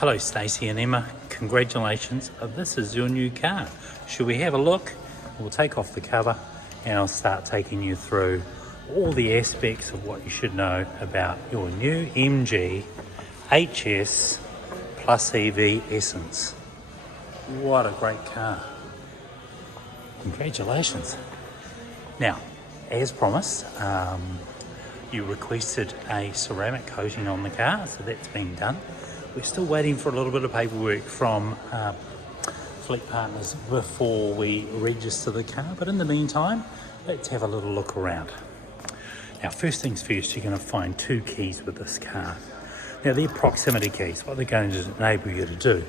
Hello Stacey and Emma, congratulations, this is your new car. Should we have a look? We'll take off the cover and I'll start taking you through all the aspects of what you should know about your new MG HS Plus EV Essence. What a great car. Congratulations. Now, as promised, you requested a ceramic coating on the car, so that's been done. We're still waiting for a little bit of paperwork from Fleet Partners before we register the car, but in the meantime, let's have a little look around. Now, first things first, you're going to find two keys with this car. Now, they're proximity keys. What they're going to enable you to do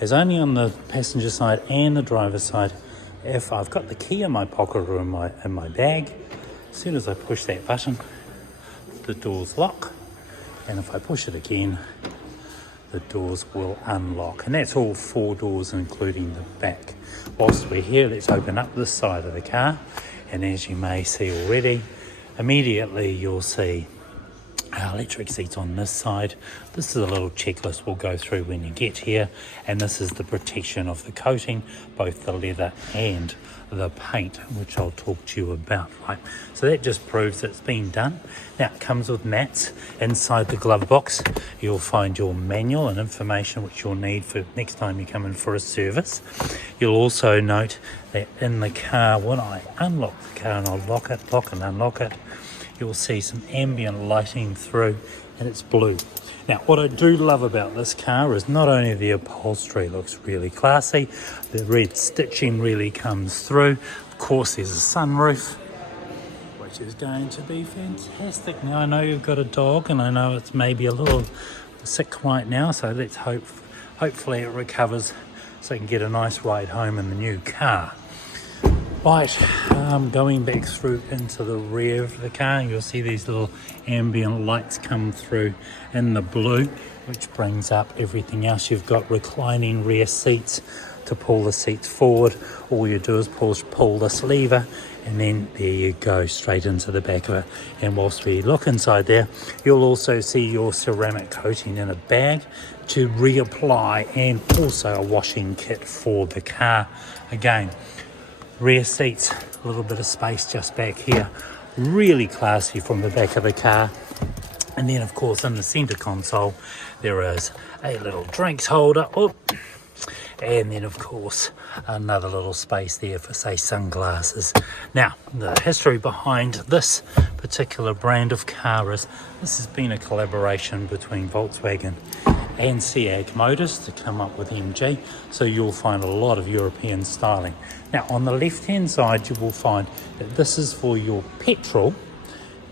is only on the passenger side and the driver's side, if I've got the key in my pocket or in my bag, as soon as I push that button, the doors lock, and if I push it again, the doors will unlock, and that's all four doors including the back. Whilst we're here, let's open up this side of the car, and as you may see already, immediately you'll see electric seats on this side. This is a little checklist we'll go through when you get here, and this is the protection of the coating, both the leather and the paint, which I'll talk to you about. Right, so that just proves it's been done. Now it comes with mats. Inside the glove box you'll find your manual and information which you'll need for next time you come in for a service. You'll also note that in the car, when I unlock the car and I'll lock and unlock it, you'll see some ambient lighting through, and it's blue. Now, what I do love about this car is not only the upholstery looks really classy, the red stitching really comes through. Of course, there's a sunroof, which is going to be fantastic. Now, I know you've got a dog, and I know it's maybe a little sick right now, so let's hopefully it recovers so you can get a nice ride home in the new car. Right, going back through into the rear of the car, you'll see these little ambient lights come through in the blue, which brings up everything else. You've got reclining rear seats to pull the seats forward. All you do is pull this lever, and then there you go, straight into the back of it. And whilst we look inside there, you'll also see your ceramic coating in a bag to reapply, and also a washing kit for the car. Again, rear seats, a little bit of space just back here, really classy from the back of the car. And then of course in the center console there is a little drinks holder, and then of course another little space there for, say, sunglasses. Now, the history behind this particular brand of car is this has been a collaboration between Volkswagen and SEAG Motors to come up with MG, so you'll find a lot of European styling. Now, on the left hand side you will find that this is for your petrol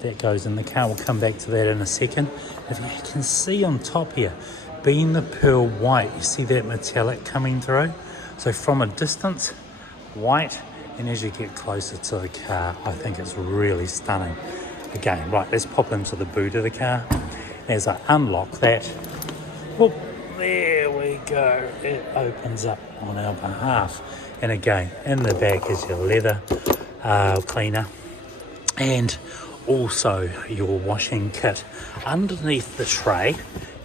that goes in the car. We'll come back to that in a second. If you can see on top here, being the pearl white, you see that metallic coming through? So from a distance, white, and as you get closer to the car, I think it's really stunning. Again, right, let's pop into the boot of the car. As I unlock that, whoop, there we go, it opens up on our behalf. And again, in the back is your leather cleaner, and also your washing kit. Underneath the tray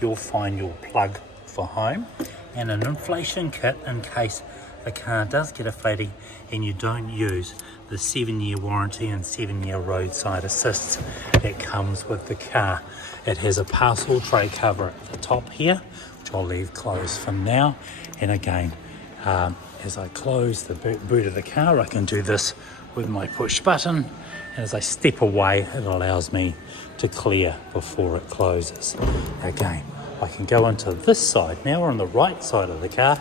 you'll find your plug for home and an inflation kit in case the car does get a flooding and you don't use the 7-year warranty and 7-year roadside assist that comes with the car. It has a parcel tray cover at the top here, which I'll leave closed for now. And again, as I close the boot of the car, I can do this with my push button, and as I step away it allows me to clear before it closes. Again, I can go into this side. Now we're on the right side of the car.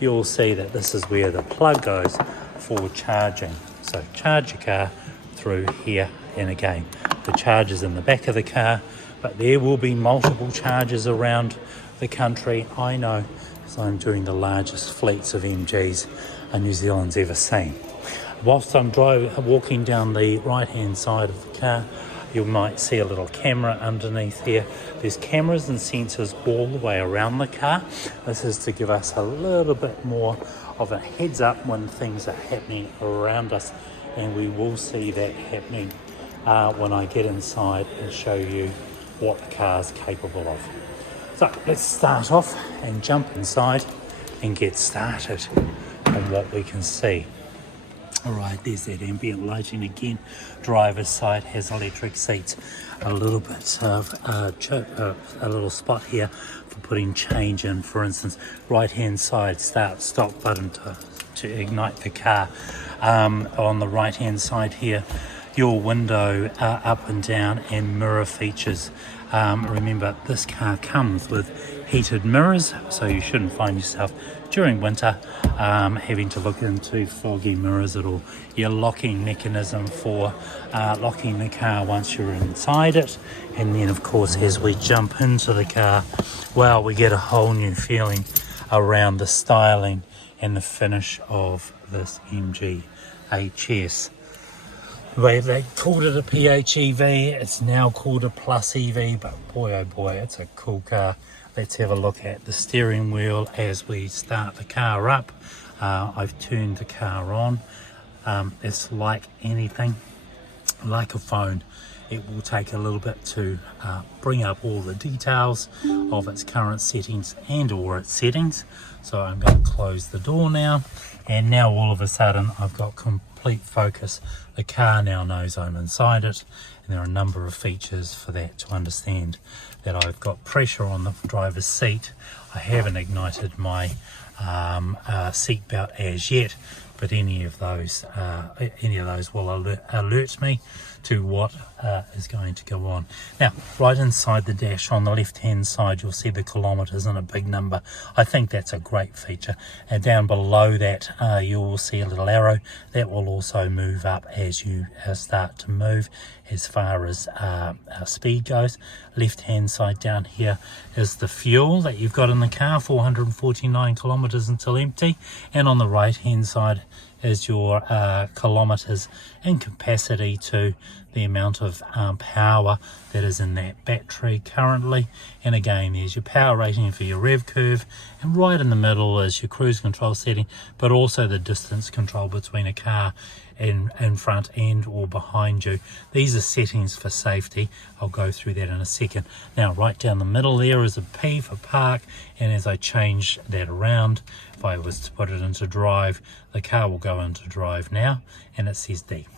You'll see that this is where the plug goes for charging. So charge your car through here, and again, the charger's in the back of the car, but there will be multiple chargers around the country. I know, because I'm doing the largest fleets of MGs New Zealand's ever seen. Whilst I'm walking down the right hand side of the car, you might see a little camera underneath here. There's cameras and sensors all the way around the car. This is to give us a little bit more of a heads up when things are happening around us, and we will see that happening when I get inside and show you what the car's capable of. So let's start off and jump inside and get started on what we can see. Alright, there's that ambient lighting again. Driver's side has electric seats. A little bit of a little spot here for putting change in. For instance, right hand side start stop button to ignite the car. On the right hand side here, your window up and down and mirror features. Remember, this car comes with heated mirrors, so you shouldn't find yourself during winter having to look into foggy mirrors at all. Your locking mechanism for locking the car once you're inside it, and then of course as we jump into the car, well, we get a whole new feeling around the styling and the finish of this MG HS. They called it a PHEV, it's now called a Plus EV, but boy oh boy, it's a cool car. Let's have a look at the steering wheel as we start the car up. I've turned the car on. It's like anything, like a phone. It will take a little bit to bring up all the details of its current settings and or its settings. So I'm going to close the door now, and now all of a sudden I've got complete focus. The car now knows I'm inside it, and there are a number of features for that to understand that I've got pressure on the driver's seat. I haven't ignited my seat belt as yet, but any of those will alert me to what is going to go on. Now, right inside the dash on the left hand side, you'll see the kilometres and a big number. I think that's a great feature. And down below that, you will see a little arrow that will also move up as you start to move as far as speed goes. Left hand side down here is the fuel that you've got in the car, 449 kilometres until empty, and on the right hand side is your kilometres in capacity to the amount of power that is in that battery currently. And again, there's your power rating for your rev curve, and right in the middle is your cruise control setting, but also the distance control between a car in front and or behind you. These are settings for safety. I'll go through that in a second. Now, right down the middle there is a P for park, and as I change that around, if I was to put it into drive, the car will go into drive now, and it says D.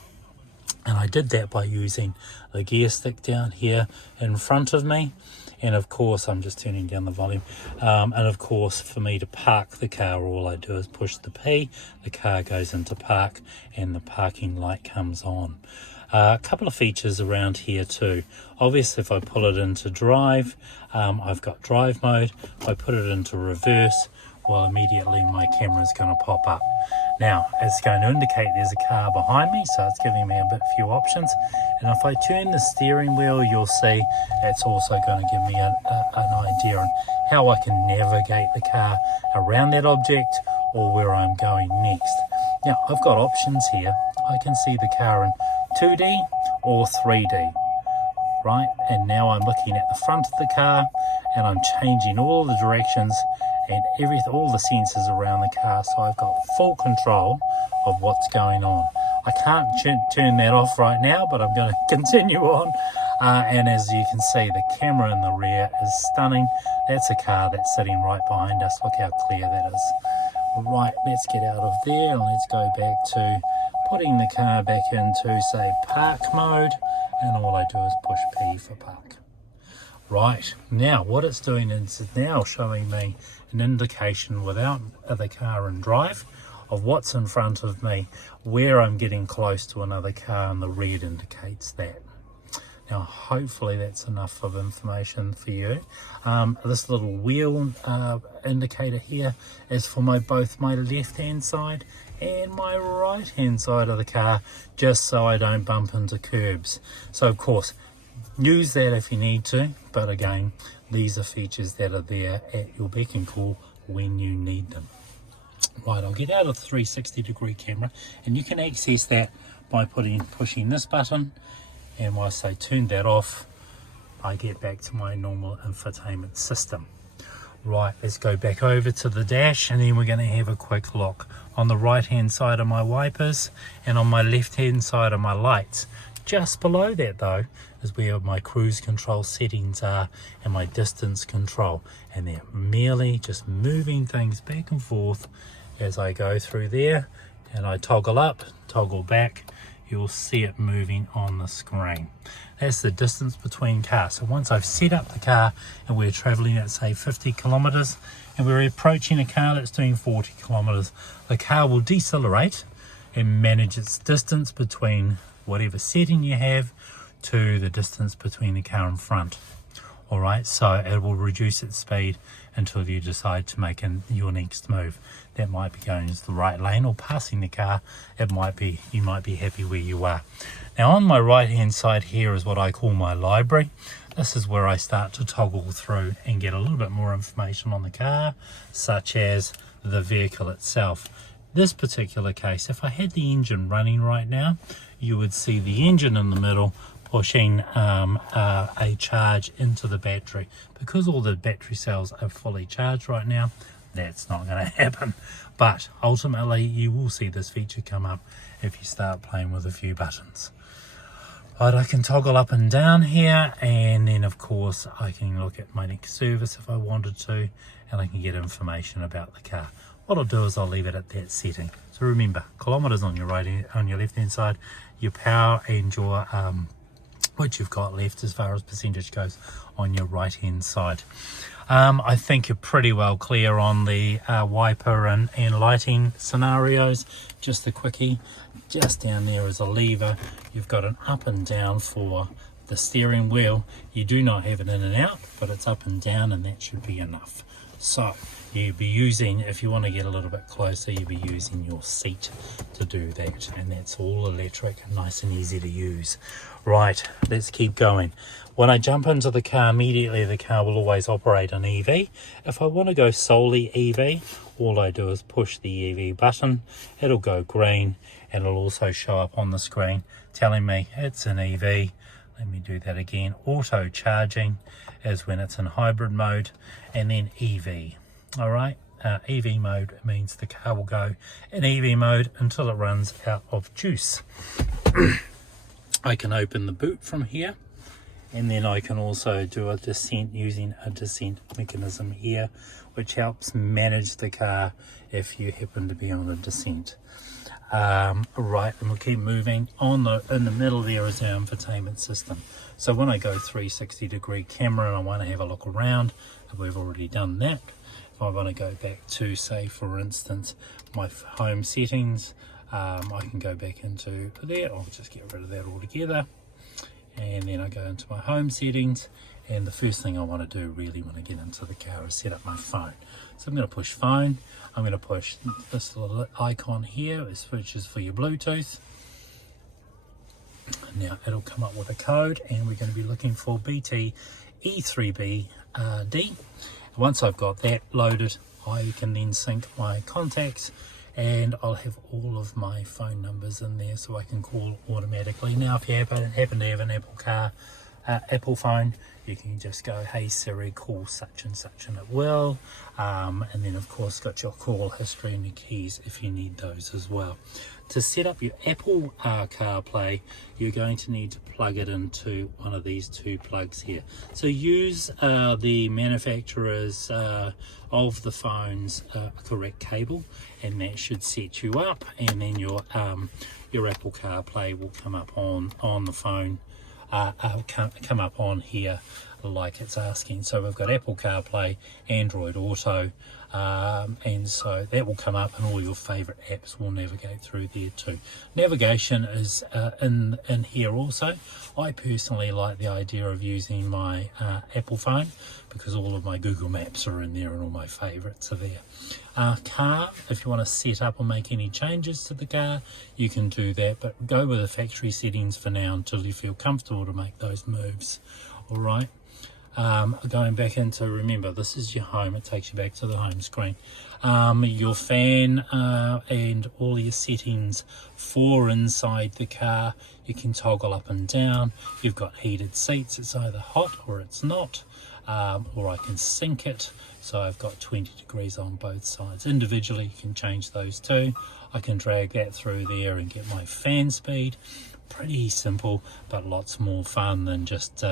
And I did that by using the gear stick down here in front of me. And of course, I'm just turning down the volume. And of course, for me to park the car, all I do is push the P, the car goes into park, and the parking light comes on. A couple of features around here too. Obviously, if I pull it into drive, I've got drive mode. If I put it into reverse, well, immediately my camera is going to pop up. Now, it's going to indicate there's a car behind me, so it's giving me a few options. And if I turn the steering wheel, you'll see it's also going to give me an idea on how I can navigate the car around that object or where I'm going next. Now, I've got options here. I can see the car in 2D or 3D, right? And now I'm looking at the front of the car, and I'm changing all the directions and all the sensors around the car, so I've got full control of what's going on. I can't turn that off right now, but I'm going to continue on. And as you can see, the camera in the rear is stunning. That's a car that's sitting right behind us. Look how clear that is. Right, let's get out of there and let's go back to putting the car back into, say, park mode. And all I do is push P for park. Right, now what it's doing is it's now showing me an indication without the car in drive of what's in front of me, where I'm getting close to another car, and the red indicates that. Now hopefully that's enough of information for you. This little wheel indicator here is for both my left hand side and my right hand side of the car, just so I don't bump into curbs. So of course, use that if you need to, but again, these are features that are there at your beck and call when you need them. Right, I'll get out of the 360 degree camera, and you can access that by pushing this button, and whilst I turn that off, I get back to my normal infotainment system. Right, let's go back over to the dash, and then we're going to have a quick look. On the right hand side of my wipers and on my left hand side of my lights, Just below that though is where my cruise control settings are and my distance control, and they're merely just moving things back and forth as I go through there, and I toggle up, toggle back. You'll see it moving on the screen. That's the distance between cars. So once I've set up the car and we're traveling at say 50 kilometers and we're approaching a car that's doing 40 kilometers, the car will decelerate and manage its distance between whatever setting you have to the distance between the car in front. All right, so it will reduce its speed until you decide to make your next move. That might be going into the right lane or passing the car. It might be, you might be happy where you are. Now on my right hand side here is what I call my library. This is where I start to toggle through and get a little bit more information on the car, such as the vehicle itself. This particular case, if I had the engine running right now, you would see the engine in the middle pushing a charge into the battery. Because all the battery cells are fully charged right now, that's not going to happen. But ultimately you will see this feature come up if you start playing with a few buttons. But I can toggle up and down here, and then of course I can look at my next service if I wanted to, and I can get information about the car. What I'll do is I'll leave it at that setting. So remember, kilometers on your on your left hand side, your power and your what you've got left as far as percentage goes on your right hand side. I think you're pretty well clear on the wiper and lighting scenarios. Just a quickie, just down there is a lever. You've got an up and down for the steering wheel. You do not have it in and out, but it's up and down, and that should be enough. So you'd be using, if you want to get a little bit closer, you'd be using your seat to do that, and that's all electric and nice and easy to use. Right, let's keep going. When I jump into the car, immediately the car will always operate on EV. If I want to go solely EV, all I do is push the EV button. It'll go green, and it'll also show up on the screen telling me it's an EV. Let me do that again. Auto charging is when it's in hybrid mode, and then EV. All right, EV mode means the car will go in EV mode until it runs out of juice. I can open the boot from here, and then I can also do a descent using a descent mechanism here, which helps manage the car if you happen to be on a descent. Right, and we'll keep moving. In the middle there is our infotainment system. So when I go 360 degree camera and I want to have a look around, we've already done that. If I want to go back to, say for instance, my home settings, I can go back into there. I'll just get rid of that altogether, and then I go into my home settings, and the first thing I want to do really when I get into the car is set up my phone. So I'm going to push phone. I'm going to push this little icon here, which is for your Bluetooth. Now it'll come up with a code, and we're going to be looking for BT E3BD. Once I've got that loaded, I can then sync my contacts, and I'll have all of my phone numbers in there so I can call automatically. Now if you happen to have an Apple phone, you can just go, hey Siri, call such and such, and it will. And then of course got your call history and your keys if you need those as well. To set up your Apple CarPlay, you're going to need to plug it into one of these two plugs here. So use the manufacturers of the phone's correct cable, and that should set you up, and then your Apple CarPlay will come up on the phone, come up on here like it's asking. So we've got Apple CarPlay, Android Auto, and so that will come up, and all your favorite apps will navigate through there too. Navigation is in here also. I personally like the idea of using my Apple phone because all of my Google Maps are in there and all my favorites are there. Car, if you want to set up or make any changes to the car, you can do that, but go with the factory settings for now until you feel comfortable to make those moves. All right. Going back into, remember, this is your home. It takes you back to the home screen. Your fan and all your settings for inside the car, you can toggle up and down. You've got heated seats. It's either hot or it's not, or I can sync it. So I've got 20 degrees on both sides. Individually, you can change those too. I can drag that through there and get my fan speed. pretty simple, but lots more fun than just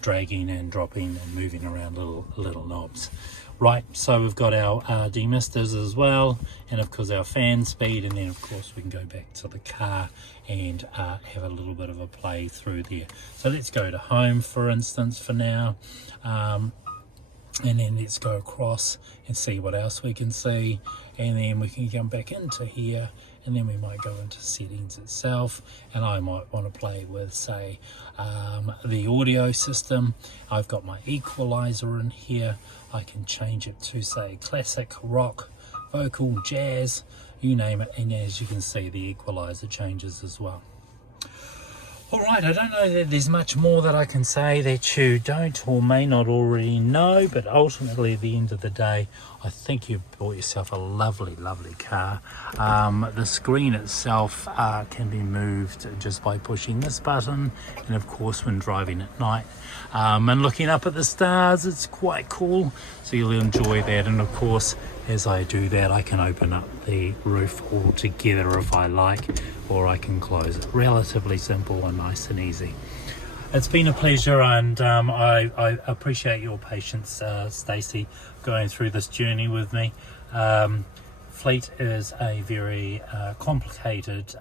dragging and dropping and moving around little knobs. Right, so we've got our demisters as well, and of course our fan speed, and then of course we can go back to the car and have a little bit of a play through there. So let's go to home, for instance, for now, and then let's go across and see what else we can see, and then we can come back into here, and then we might go into settings itself, and I might want to play with, say, the audio system. I've got my equalizer in here. I can change it to, say, classic, rock, vocal, jazz, you name it, and as you can see, the equalizer changes as well. Alright, I don't know that there's much more that I can say that you don't or may not already know, but ultimately at the end of the day, I think you've bought yourself a lovely, lovely car. The screen itself can be moved just by pushing this button, and of course when driving at night and looking up at the stars, it's quite cool, so you'll enjoy that. And of course, as I do that, I can open up the roof altogether if I like, or I can close it. Relatively simple and nice and easy. It's been a pleasure, and I appreciate your patience, Stacey, going through this journey with me. Fleet is a very complicated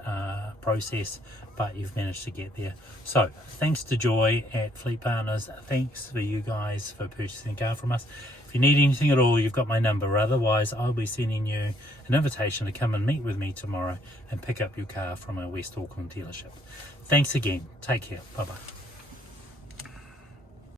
process, but you've managed to get there. So thanks to Joy at Fleet Partners. Thanks for you guys for purchasing a car from us. If you need anything at all, you've got my number. Otherwise, I'll be sending you an invitation to come and meet with me tomorrow and pick up your car from our West Auckland dealership. Thanks again. Take care. Bye-bye.